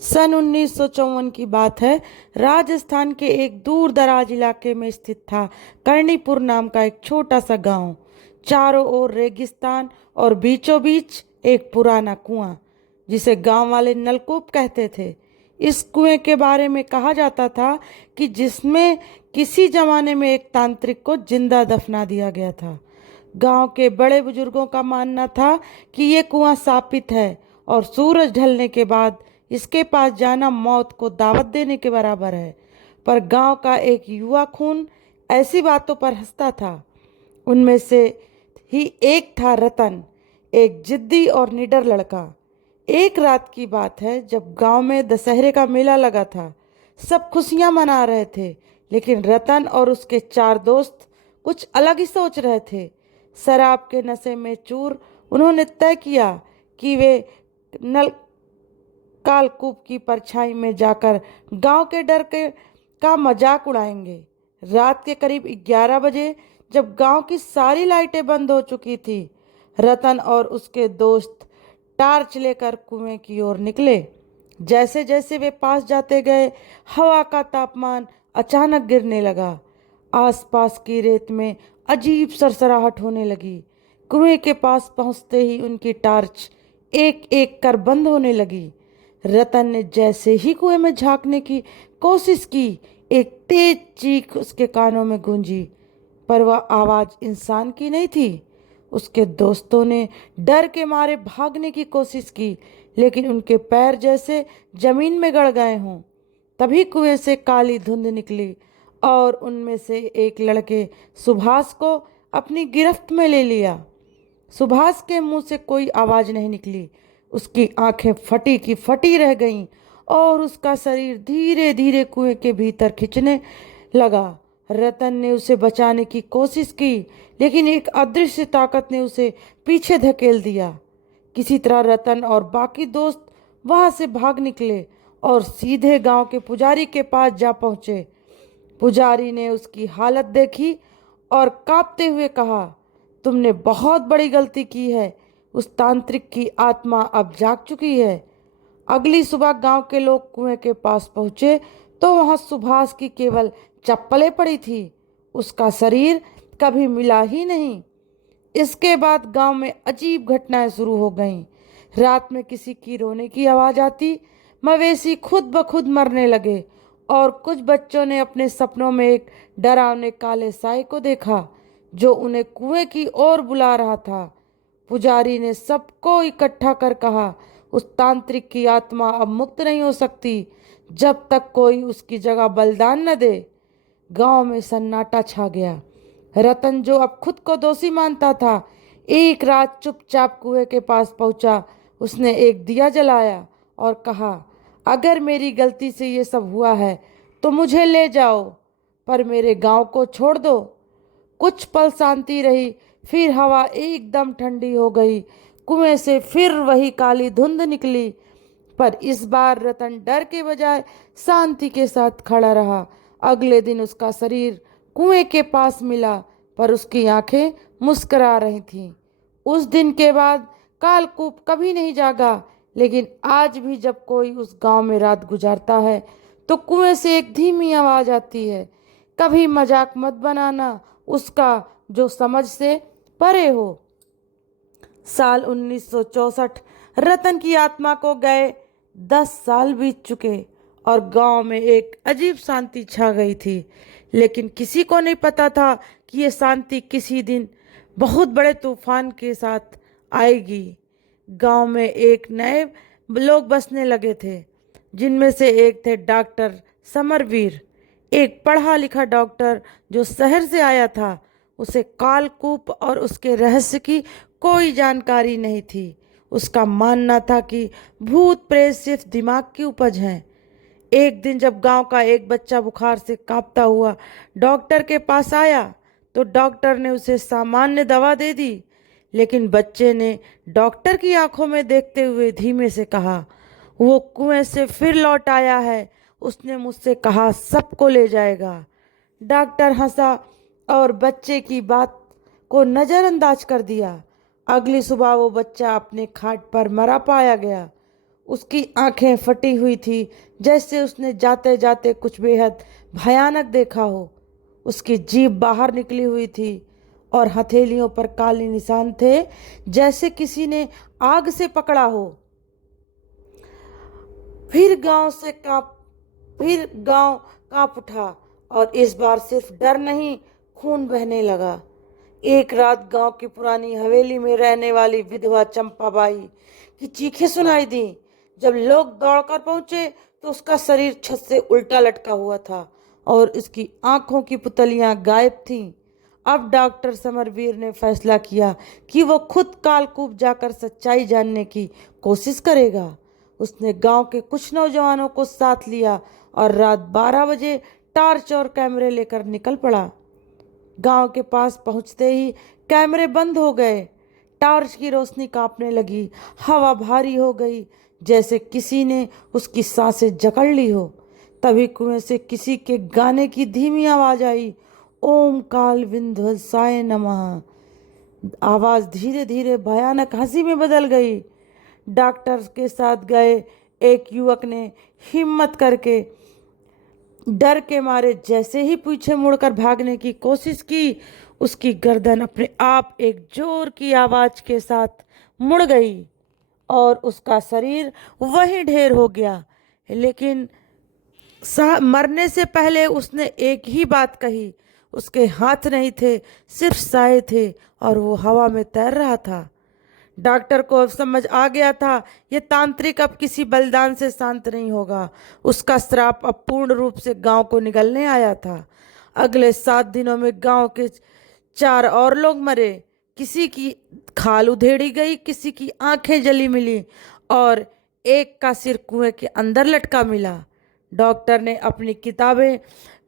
सन 1954 की बात है। राजस्थान के एक दूर दराज इलाके में स्थित था कर्णीपुर नाम का एक छोटा सा गांव। चारों ओर रेगिस्तान और बीचों बीच एक पुराना कुआं, जिसे गांव वाले नलकूप कहते थे। इस कुएं के बारे में कहा जाता था कि जिसमें किसी जमाने में एक तांत्रिक को जिंदा दफना दिया गया था। गांव के बड़े बुजुर्गों का मानना था कि ये कुआं शापित है और सूरज ढलने के बाद इसके पास जाना मौत को दावत देने के बराबर है। पर गांव का एक युवा खून ऐसी बातों पर हंसता था। उनमें से ही एक था रतन, एक जिद्दी और निडर लड़का। एक रात की बात है जब गांव में दशहरे का मेला लगा था। सब खुशियां मना रहे थे, लेकिन रतन और उसके चार दोस्त कुछ अलग ही सोच रहे थे। शराब के नशे में चूर उन्होंने तय किया कि वे नल कालकूप की परछाई में जाकर गांव के डर के का मजाक उड़ाएंगे। रात के करीब 11 बजे, जब गांव की सारी लाइटें बंद हो चुकी थी, रतन और उसके दोस्त टार्च लेकर कुएं की ओर निकले। जैसे जैसे वे पास जाते गए, हवा का तापमान अचानक गिरने लगा। आसपास की रेत में अजीब सरसराहट होने लगी। कुएं के पास पहुंचते ही उनकी टार्च एक एक कर बंद होने लगी। रतन ने जैसे ही कुएं में झांकने की कोशिश की, एक तेज चीख उसके कानों में गूंजी। पर वह आवाज इंसान की नहीं थी। उसके दोस्तों ने डर के मारे भागने की कोशिश की, लेकिन उनके पैर जैसे जमीन में गड़ गए हों। तभी कुएं से काली धुंध निकली और उनमें से एक लड़के सुभाष को अपनी गिरफ्त में ले लिया। सुभाष के मुंह से कोई आवाज नहीं निकली। उसकी आंखें फटी की फटी रह गईं और उसका शरीर धीरे धीरे कुएं के भीतर खिंचने लगा। रतन ने उसे बचाने की कोशिश की, लेकिन एक अदृश्य ताकत ने उसे पीछे धकेल दिया। किसी तरह रतन और बाकी दोस्त वहां से भाग निकले और सीधे गांव के पुजारी के पास जा पहुंचे। पुजारी ने उसकी हालत देखी और कांपते हुए कहा, तुमने बहुत बड़ी गलती की है। उस तांत्रिक की आत्मा अब जाग चुकी है। अगली सुबह गांव के लोग कुएं के पास पहुंचे तो वहां सुभाष की केवल चप्पलें पड़ी थी। उसका शरीर कभी मिला ही नहीं। इसके बाद गांव में अजीब घटनाएं शुरू हो गईं। रात में किसी की रोने की आवाज आती, मवेशी खुद ब खुद मरने लगे और कुछ बच्चों ने अपने सपनों में एक डरावने काले साए को देखा जो उन्हें कुएं की ओर बुला रहा था। पुजारी ने सबको इकट्ठा कर कहा, उस तांत्रिक की आत्मा अब मुक्त नहीं हो सकती जब तक कोई उसकी जगह बलिदान न दे। गांव में सन्नाटा छा गया। रतन, जो अब खुद को दोषी मानता था, एक रात चुपचाप कुएं के पास पहुंचा। उसने एक दिया जलाया और कहा, अगर मेरी गलती से ये सब हुआ है तो मुझे ले जाओ, पर मेरे गांव को छोड़ दो। कुछ पल शांति रही, फिर हवा एकदम ठंडी हो गई। कुएं से फिर वही काली धुंध निकली, पर इस बार रतन डर के बजाय शांति के साथ खड़ा रहा। अगले दिन उसका शरीर कुएं के पास मिला, पर उसकी आंखें मुस्कुरा रही थीं। उस दिन के बाद कालकूप कभी नहीं जागा, लेकिन आज भी जब कोई उस गांव में रात गुजारता है तो कुएं से एक धीमी आवाज आती है, कभी मजाक मत बनाना उसका जो समझ से परे हो। साल 1964। रतन की आत्मा को गए 10 साल बीत चुके और गांव में एक अजीब शांति छा गई थी। लेकिन किसी को नहीं पता था कि ये शांति किसी दिन बहुत बड़े तूफान के साथ आएगी। गांव में एक नए लोग बसने लगे थे, जिनमें से एक थे डॉक्टर समरवीर, एक पढ़ा लिखा डॉक्टर जो शहर से आया था। उसे कालकूप और उसके रहस्य की कोई जानकारी नहीं थी। उसका मानना था कि भूत प्रेत सिर्फ दिमाग की उपज हैं। एक दिन जब गांव का एक बच्चा बुखार से कांपता हुआ डॉक्टर के पास आया तो डॉक्टर ने उसे सामान्य दवा दे दी, लेकिन बच्चे ने डॉक्टर की आंखों में देखते हुए धीमे से कहा, वो कुएं से फिर लौट आया है। उसने मुझसे कहा सबको ले जाएगा। डॉक्टर हंसा और बच्चे की बात को नज़रअंदाज कर दिया। अगली सुबह वो बच्चा अपने खाट पर मरा पाया गया। उसकी आंखें फटी हुई थी, जैसे उसने जाते जाते कुछ बेहद भयानक देखा हो। उसकी जीभ बाहर निकली हुई थी और हथेलियों पर काले निशान थे, जैसे किसी ने आग से पकड़ा हो। फिर गांव से कांप फिर गांव कांप उठा, और इस बार सिर्फ डर नहीं, खून बहने लगा। एक रात गांव की पुरानी हवेली में रहने वाली विधवा चंपाबाई की चीखें सुनाई दी। जब लोग दौड़कर पहुंचे तो उसका शरीर छत से उल्टा लटका हुआ था और उसकी आंखों की पुतलियां गायब थीं। अब डॉक्टर समरवीर ने फैसला किया कि वो खुद कालकूप जाकर सच्चाई जानने की कोशिश करेगा। उसने गांव के कुछ नौजवानों को साथ लिया और रात 12 बजे टॉर्च और कैमरे लेकर निकल पड़ा। गांव के पास पहुंचते ही कैमरे बंद हो गए। टॉर्च की रोशनी कांपने लगी, हवा भारी हो गई, जैसे किसी ने उसकी सांसें जकड़ ली हो। तभी कुएं से किसी के गाने की धीमी आवाज आई, ओम काल विंध्वसाय नमः। आवाज धीरे धीरे भयानक हंसी में बदल गई। डॉक्टर के साथ गए एक युवक ने हिम्मत करके डर के मारे जैसे ही पीछे मुड़कर भागने की कोशिश की, उसकी गर्दन अपने आप एक जोर की आवाज के साथ मुड़ गई और उसका शरीर वहीं ढेर हो गया। लेकिन मरने से पहले उसने एक ही बात कही। उसके हाथ नहीं थे, सिर्फ साए थे और वो हवा में तैर रहा था। डॉक्टर को अब समझ आ गया था, ये तांत्रिक अब किसी बलिदान से शांत नहीं होगा। उसका श्राप अब पूर्ण रूप से गांव को निगलने आया था। अगले 7 दिनों में गांव के 4 और लोग मरे। किसी की खाल उधेड़ी गई, किसी की आंखें जली मिली और एक का सिर कुएं के अंदर लटका मिला। डॉक्टर ने अपनी किताबें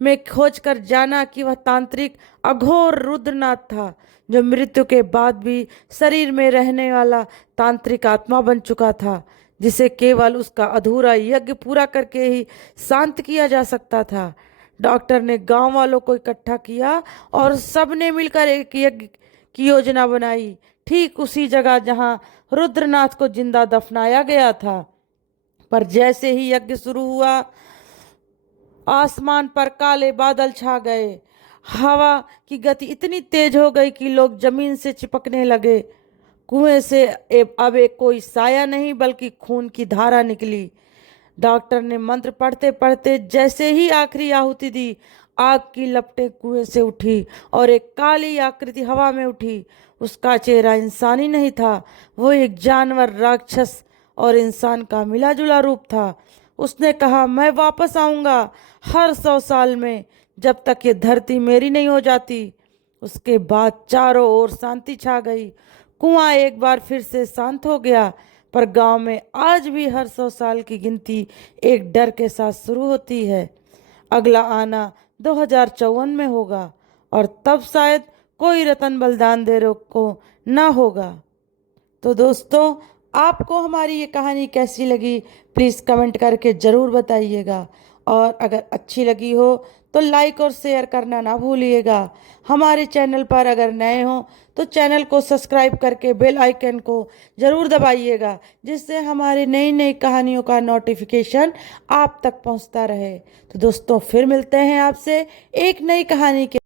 में खोजकर जाना कि वह तांत्रिक अघोर रुद्रनाथ था, जो मृत्यु के बाद भी शरीर में रहने वाला तांत्रिक आत्मा बन चुका था, जिसे केवल उसका अधूरा यज्ञ पूरा करके ही शांत किया जा सकता था। डॉक्टर ने गांव वालों को इकट्ठा किया और सबने मिलकर एक यज्ञ की योजना बनाई, ठीक उसी जगह जहां रुद्रनाथ को जिंदा दफनाया गया था। पर जैसे ही यज्ञ शुरू हुआ, आसमान पर काले बादल छा गए। हवा की गति इतनी तेज हो गई कि लोग जमीन से चिपकने लगे। कुएं से अब एक कोई साया नहीं, बल्कि खून की धारा निकली। डॉक्टर ने मंत्र पढ़ते पढ़ते जैसे ही आखिरी आहुति दी, आग की लपटें कुएं से उठी और एक काली आकृति हवा में उठी। उसका चेहरा इंसानी नहीं था, वो एक जानवर, राक्षस और इंसान का मिला जुला रूप था। उसने कहा, मैं वापस आऊंगा हर 100 साल में, जब तक ये धरती मेरी नहीं हो जाती। उसके बाद चारों ओर शांति छा गई। कुआं एक बार फिर से शांत हो गया, पर गांव में आज भी हर 100 साल की गिनती एक डर के साथ शुरू होती है। अगला आना 2054 में होगा और तब शायद कोई रतन बलिदान देने को ना होगा। तो दोस्तों, आपको हमारी ये कहानी कैसी लगी, प्लीज़ कमेंट करके ज़रूर बताइएगा। और अगर अच्छी लगी हो तो लाइक और शेयर करना ना भूलिएगा। हमारे चैनल पर अगर नए हो तो चैनल को सब्सक्राइब करके बेल आइकन को ज़रूर दबाइएगा, जिससे हमारी नई नई कहानियों का नोटिफिकेशन आप तक पहुंचता रहे। तो दोस्तों, फिर मिलते हैं आपसे एक नई कहानी के